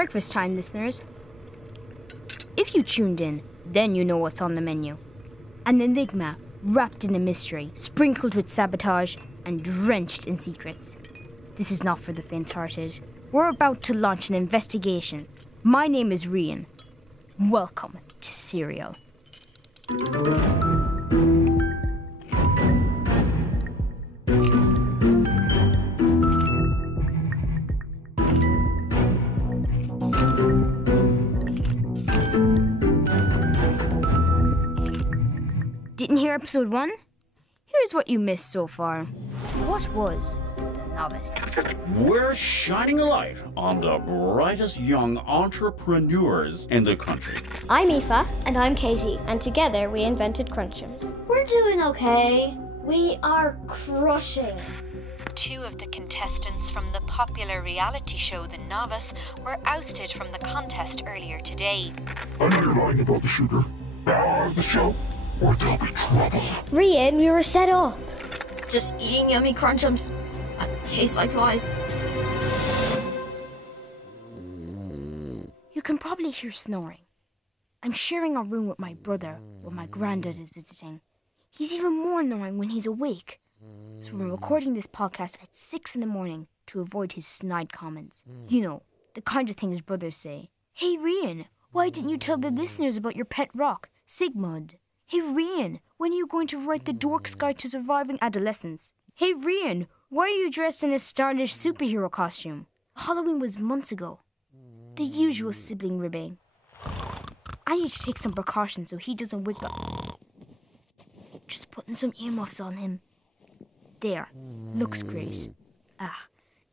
Breakfast time, listeners. If you tuned in, then you know what's on the menu. An enigma wrapped in a mystery, sprinkled with sabotage and drenched in secrets. This is not for the faint-hearted. We're about to launch an investigation. My name is Rian. Welcome to Serial. Didn't hear episode 1? Here's what you missed so far. What was The Novice? We're shining a light on the brightest young entrepreneurs in the country. I'm Aoife. And I'm Katie. And together we invented Grownups. We're doing okay. We are crushing. 2 of the contestants from the popular reality show The Novice were ousted from the contest earlier today. I know you're lying about the sugar. The show. Or there'll be trouble. Rian, we were set up. Just eating yummy Grownups. Tastes like lies. You can probably hear snoring. I'm sharing a room with my brother when my granddad is visiting. He's even more annoying when he's awake. So we're recording this podcast at 6 in the morning to avoid his snide comments. You know, the kind of things brothers say. Hey Rian, why didn't you tell the listeners about your pet rock, Sigmund? Hey Rian, when are you going to write the Dork's Guide to Surviving Adolescence? Hey Rian, why are you dressed in a stylish superhero costume? Halloween was months ago. The usual sibling ribbing. I need to take some precautions so he doesn't wake up. Just putting some earmuffs on him. There, looks great.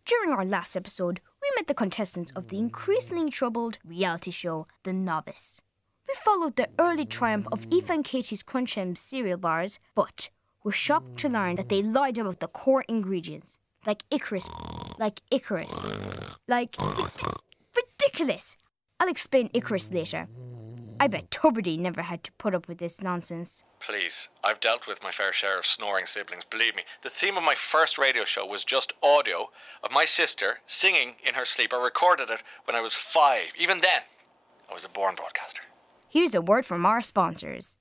During our last episode, we met the contestants of the increasingly troubled reality show, The Novice. We followed the early triumph of Aoife and Katie's Crunch'ems cereal bars, but were shocked to learn that they lied about the core ingredients. Like Icarus. Ridiculous! I'll explain Icarus later. I bet Tuberty never had to put up with this nonsense. Please, I've dealt with my fair share of snoring siblings, believe me. The theme of my first radio show was just audio of my sister singing in her sleep. I recorded it when I was 5. Even then, I was a born broadcaster. Here's a word from our sponsors.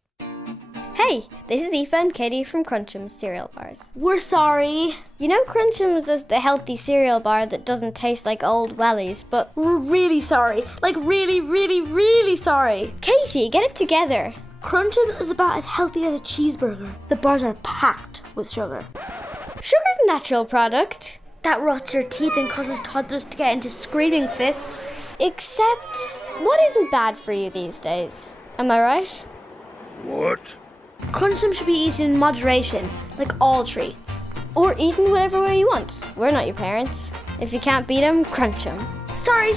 Hey, this is Aoife and Katie from Crunch'ems cereal bars. We're sorry. You know Crunch'ems is the healthy cereal bar that doesn't taste like old wellies, but We're really sorry. Like really, really, really sorry. Katie, get it together. Crunch'ems is about as healthy as a cheeseburger. The bars are packed with sugar. Sugar's a natural product. That rots your teeth and causes toddlers to get into screaming fits. Except, what isn't bad for you these days? Am I right? What? Crunch'ems should be eaten in moderation, like all treats. Or eaten whatever way you want. We're not your parents. If you can't beat 'em, crunch 'em. Sorry.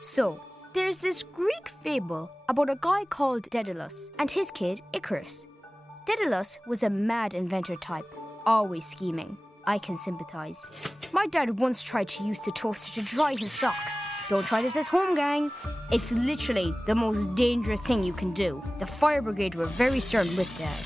So, there's this Greek fable about a guy called Daedalus and his kid Icarus. Daedalus was a mad inventor type, always scheming. I can sympathise. My dad once tried to use the toaster to dry his socks. Don't try this at home, gang. It's literally the most dangerous thing you can do. The fire brigade were very stern with Dad.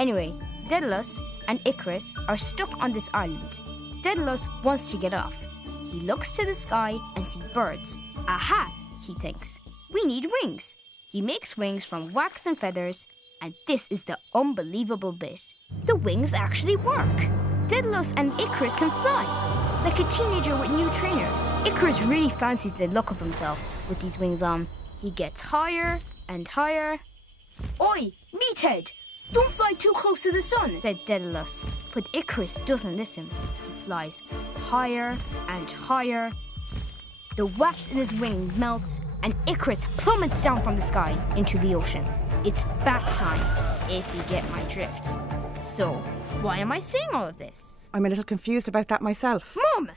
Anyway, Daedalus and Icarus are stuck on this island. Daedalus wants to get off. He looks to the sky and sees birds. Aha, he thinks. We need wings. He makes wings from wax and feathers, and this is the unbelievable bit. The wings actually work. Daedalus and Icarus can fly, like a teenager with new trainers. Icarus really fancies the look of himself with these wings on. He gets higher and higher. Oi, meathead! Don't fly too close to the sun, said Daedalus. But Icarus doesn't listen. He flies higher and higher. The wax in his wing melts, and Icarus plummets down from the sky into the ocean. It's back time, if you get my drift. So, why am I saying all of this? I'm a little confused about that myself. Mum!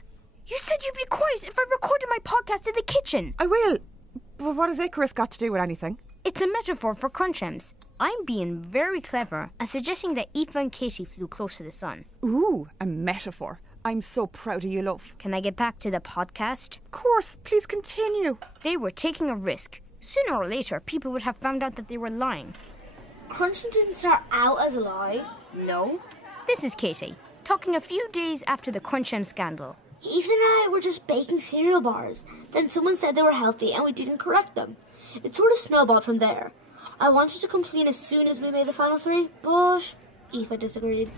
You said you'd be quiet if I recorded my podcast in the kitchen. I will. But what has Icarus got to do with anything? It's a metaphor for Crunch'ems. I'm being very clever and suggesting that Aoife and Katie flew close to the sun. Ooh, a metaphor. I'm so proud of you, love. Can I get back to the podcast? Of course, please continue. They were taking a risk. Sooner or later, people would have found out that they were lying. Crunch'ems didn't start out as a lie. No. This is Katie, talking a few days after the Crunch'ems scandal. Ethan and I were just baking cereal bars. Then someone said they were healthy and we didn't correct them. It sort of snowballed from there. I wanted to complain as soon as we made the final 3, but Aoife disagreed.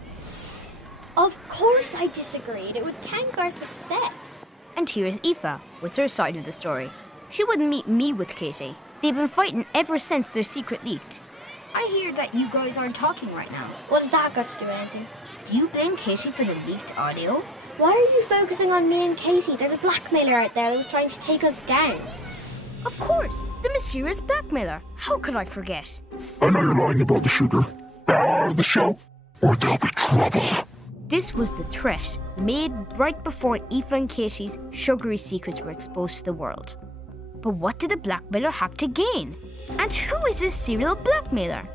Of course I disagreed. It would tank our success. And here's Aoife with her side of the story. She wouldn't meet me with Katie. They've been fighting ever since their secret leaked. I hear that you guys aren't talking right now. What does that got to do with anything? Do you blame Katie for the leaked audio? Why are you focusing on me and Katie? There's a blackmailer out there that was trying to take us down. Of course, the mysterious blackmailer. How could I forget? I know you're lying about the sugar. Out of the show, or there'll be trouble. This was the threat made right before Aoife and Katie's sugary secrets were exposed to the world. But what did the blackmailer have to gain? And who is this serial blackmailer?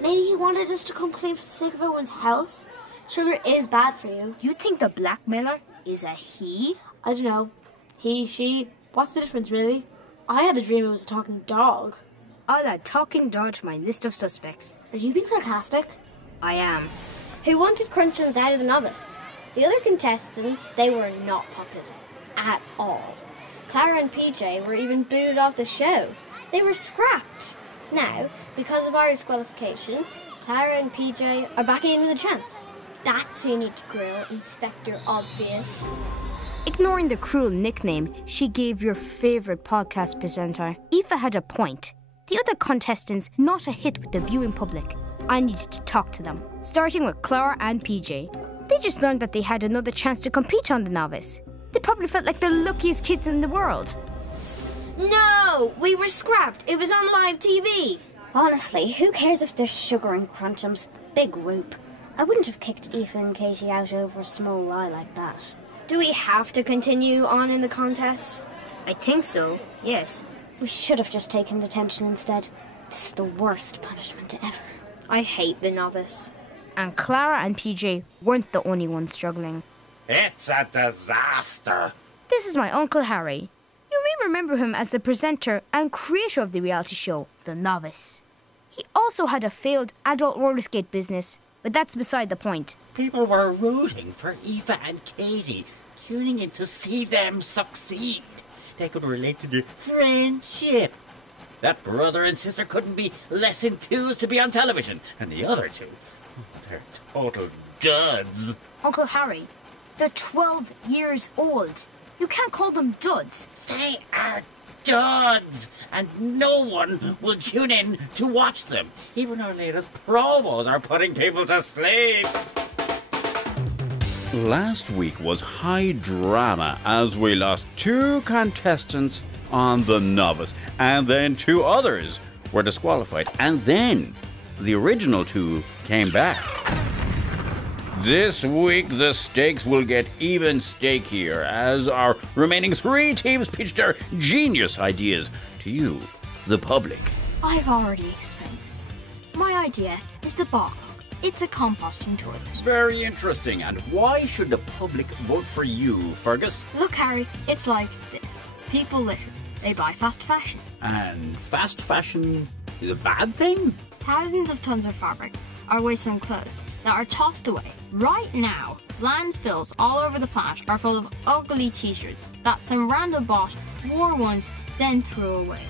Maybe he wanted us to complain for the sake of everyone's health. Sugar is bad for you. You think the blackmailer is a he? I don't know. He, she, what's the difference really? I had a dream it was a talking dog. I'll add talking dog to my list of suspects. Are you being sarcastic? I am. Who wanted Crunchums out of the novice? The other contestants, they were not popular. At all. Clara and PJ were even booted off the show. They were scrapped. Now, because of our disqualification, Clara and PJ are back in with a chance. That's who you need to grill, Inspector Obvious. Ignoring the cruel nickname she gave your favourite podcast presenter, Aoife had a point. The other contestants not a hit with the viewing public. I needed to talk to them, starting with Clara and PJ. They just learned that they had another chance to compete on the novice. They probably felt like the luckiest kids in the world. No! We were scrapped. It was on live TV. Honestly, who cares if there's sugar in Crunchums? Big whoop. I wouldn't have kicked Aoife and Katie out over a small lie like that. Do we have to continue on in the contest? I think so, yes. We should have just taken detention instead. This is the worst punishment ever. I hate the novice. And Clara and PJ weren't the only ones struggling. It's a disaster. This is my Uncle Harry. You may remember him as the presenter and creator of the reality show, The Novice. He also had a failed adult roller skate business, but that's beside the point. People were rooting for Aoife and Katie, tuning in to see them succeed. They could relate to the friendship. That brother and sister couldn't be less enthused to be on television, and the other two, they're total duds. Uncle Harry, they're 12 years old. You can't call them duds. They are duds, and no one will tune in to watch them. Even our latest promos are putting people to sleep. Last week was high drama as we lost 2 contestants on The Novice, and then 2 others were disqualified, and then the original 2 came back. This week, the stakes will get even stakier as our remaining 3 teams pitch their genius ideas to you, the public. I've already explained this. My idea is the ball clock. It's a composting toilet. Very interesting. And why should the public vote for you, Fergus? Look, Harry, it's like this. People litter. They buy fast fashion. And fast fashion is a bad thing? Thousands of tons of fabric are wasted on clothes that are tossed away. Right now, landfills all over the planet are full of ugly t-shirts that some random bot wore once, then threw away.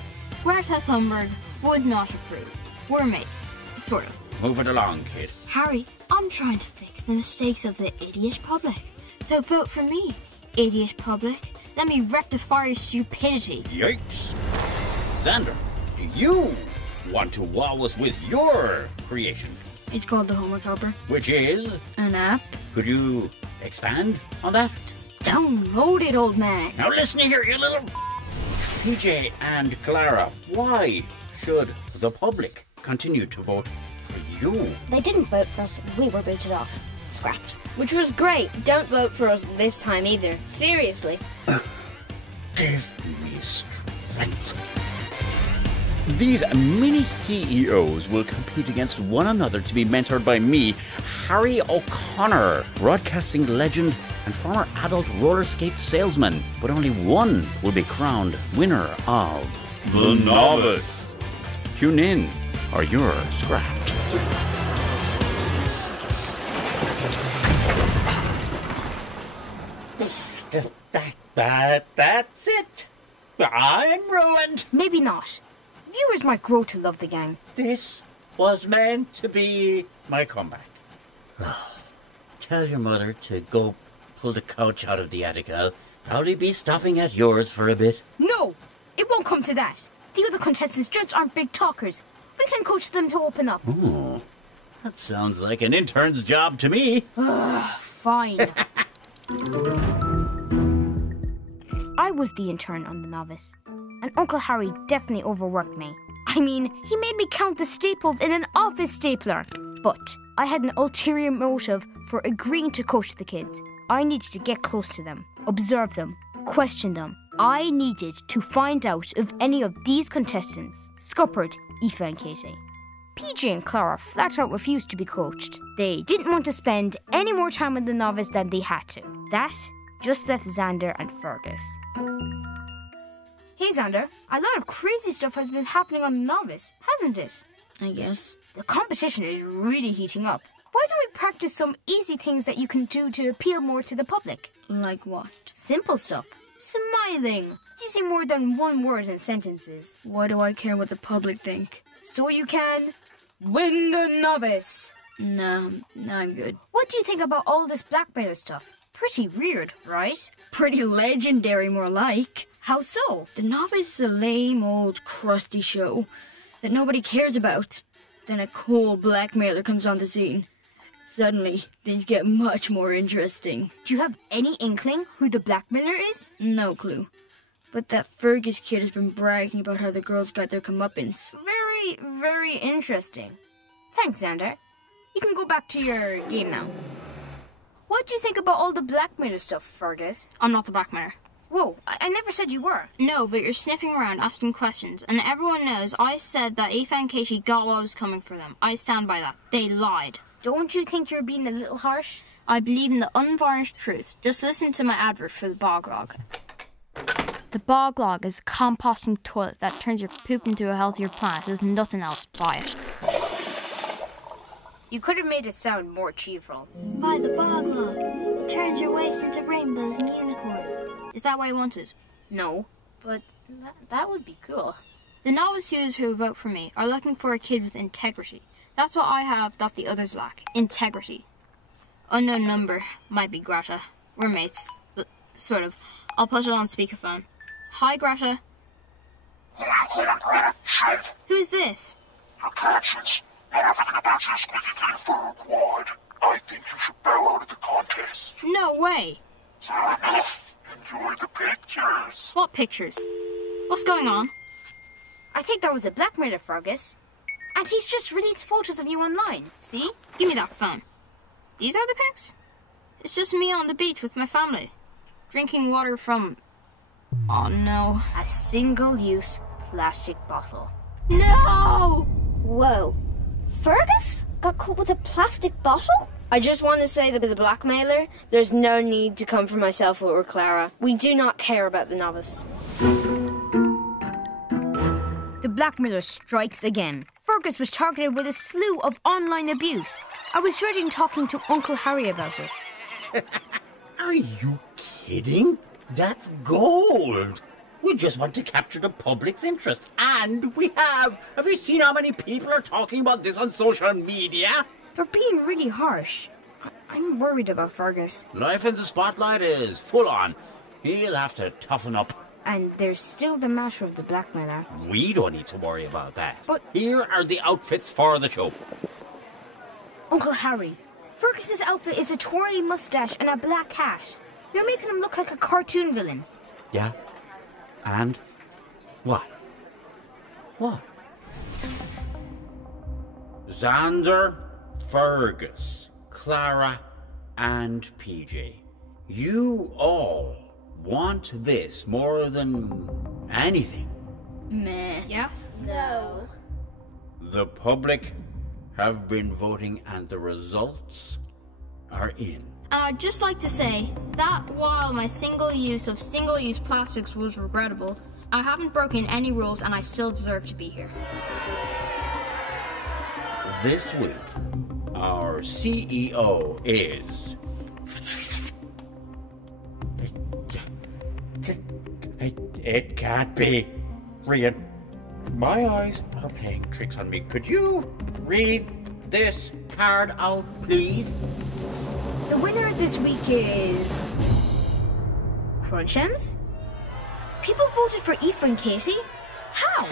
Greta Thunberg would not approve. We're mates, sort of. Move it along, kid. Harry, I'm trying to fix the mistakes of the idiot public. So vote for me, idiot public. Let me rectify your stupidity. Yikes. Xander, do you want to wow us with your creation? It's called the Homework Helper. Which is? An app. Could you expand on that? Just download it, old man. Now listen here, you little... PJ and Clara, why should the public continue to vote for you? They didn't vote for us. We were booted off. Scrapped. Which was great. Don't vote for us this time either. Seriously. Give me strength. These mini CEOs will compete against one another to be mentored by me, Harry O'Connor, broadcasting legend and former adult roller skate salesman. But only one will be crowned winner of The Novice. Tune in, or you're scrapped. That's it. I'm ruined. Maybe not. Viewers might grow to love the gang. This was meant to be my comeback. Tell your mother to go pull the couch out of the attic. I'll probably be stopping at yours for a bit. No, it won't come to that. The other contestants just aren't big talkers. We can coach them to open up. Oh, that sounds like an intern's job to me. Fine. I was the intern on The Novice, and Uncle Harry definitely overworked me. I mean, he made me count the staples in an office stapler. But I had an ulterior motive for agreeing to coach the kids. I needed to get close to them, observe them, question them. I needed to find out if any of these contestants scuppered Aoife and Katie. PJ and Clara flat out refused to be coached. They didn't want to spend any more time with The Novice than they had to. That just left Xander and Fergus. Hey Xander, a lot of crazy stuff has been happening on The Novice, hasn't it? I guess. The competition is really heating up. Why don't we practice some easy things that you can do to appeal more to the public? Like what? Simple stuff. Smiling. Using more than one word in sentences. Why do I care what the public think? So you can win The Novice. Nah, I'm good. What do you think about all this blackmailer stuff? Pretty weird, right? Pretty legendary, more like. How so? The Novice is a lame, old, crusty show that nobody cares about. Then a cool blackmailer comes on the scene. Suddenly, things get much more interesting. Do you have any inkling who the blackmailer is? No clue. But that Fergus kid has been bragging about how the girls got their comeuppance. Very, very interesting. Thanks, Xander. You can go back to your game now. What do you think about all the blackmailer stuff, Fergus? I'm not the blackmailer. Whoa, I never said you were. No, but you're sniffing around asking questions, and everyone knows I said that Aoife and Katie got what was coming for them. I stand by that. They lied. Don't you think you're being a little harsh? I believe in the unvarnished truth. Just listen to my advert for the bog log. The bog log is a composting toilet that turns your poop into a healthier planet. There's nothing else. Buy it. You could have made it sound more cheerful. Buy the bog log. It turns your waste into rainbows and unicorns. Is that what you wanted? No, but that would be cool. The novice viewers who vote for me are looking for a kid with integrity. That's what I have that the others lack. Integrity. Unknown number. Might be Greta. We're mates. Sort of. I'll put it on speakerphone. Hi, Greta. Who are you calling Greta? Shit. Who's this? Your conscience. Not everything about your squeaky clean fur quad. I think you should bow out of the contest. No way. Fair enough. Enjoy the pictures. What pictures? What's going on? I think that was a blackmailer, Fergus. And he's just released photos of you online. See? Give me that phone. These are the pics? It's just me on the beach with my family. Drinking water from... Oh no. A single-use plastic bottle. No! Whoa. Fergus got caught with a plastic bottle? I just want to say that with the blackmailer, there's no need to come for myself or Clara. We do not care about the novice. The blackmailer strikes again. Fergus was targeted with a slew of online abuse. I was dreading talking to Uncle Harry about it. Are you kidding? That's gold. We just want to capture the public's interest. And we have. Have you seen how many people are talking about this on social media? They're being really harsh. I'm worried about Fergus. Life in the spotlight is full on. He'll have to toughen up. And there's still the matter of the blackmailer. We don't need to worry about that. But here are the outfits for the show. Uncle Harry, Fergus's outfit is a twirly mustache and a black hat. You're making him look like a cartoon villain. Yeah? And? What? What? Xander, Fergus, Clara, and PJ. You all want this more than anything. Meh. Yeah? No. The public have been voting and the results are in. And I'd just like to say that while my single use of single-use plastics was regrettable, I haven't broken any rules and I still deserve to be here. This week, our CEO is... It can't be. Rian, my eyes are playing tricks on me. Could you read this card out, please? The winner this week is... Crunchums? People voted for Aoife and Katie? How?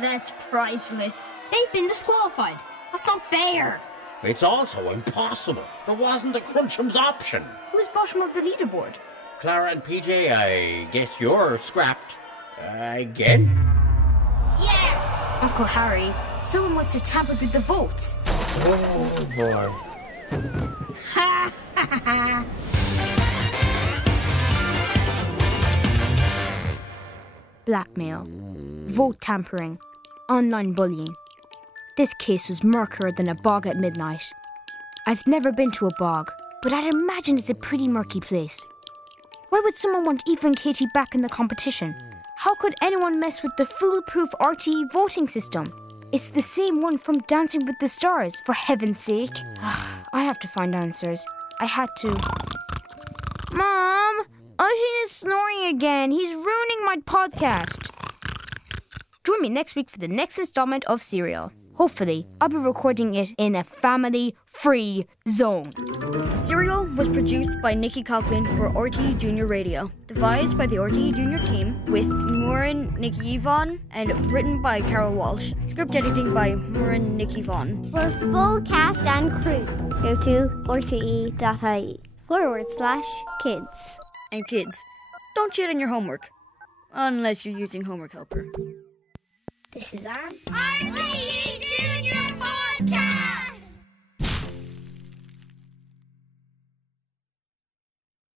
That's priceless. They've been disqualified. That's not fair. It's also impossible. There wasn't a Crunchums option. Who's bottom of the leaderboard? Clara and PJ, I guess you're scrapped. Again? Yes! Uncle Harry, someone must have tampered with the votes. Oh, boy. Blackmail, vote tampering, online bullying. This case was murkier than a bog at midnight. I've never been to a bog, but I'd imagine it's a pretty murky place. Why would someone want Aoife and Katie back in the competition? How could anyone mess with the foolproof RTÉ voting system? It's the same one from Dancing with the Stars, for heaven's sake. I have to find answers. I had to... Mom! Oisin is snoring again. He's ruining my podcast. Join me next week for the next installment of Serial. Hopefully, I'll be recording it in a family-free zone. Serial was produced by Nikki Coughlin for RTÉ Junior Radio, devised by the RTÉ Junior team with Muireann Nicky Vaughan and written by Carol Walsh. Script editing by Muireann Nicky Vaughan. For full cast and crew, go to rte.ie/kids. And kids, don't cheat on your homework, unless you're using Homework Helper. This is our RTÉ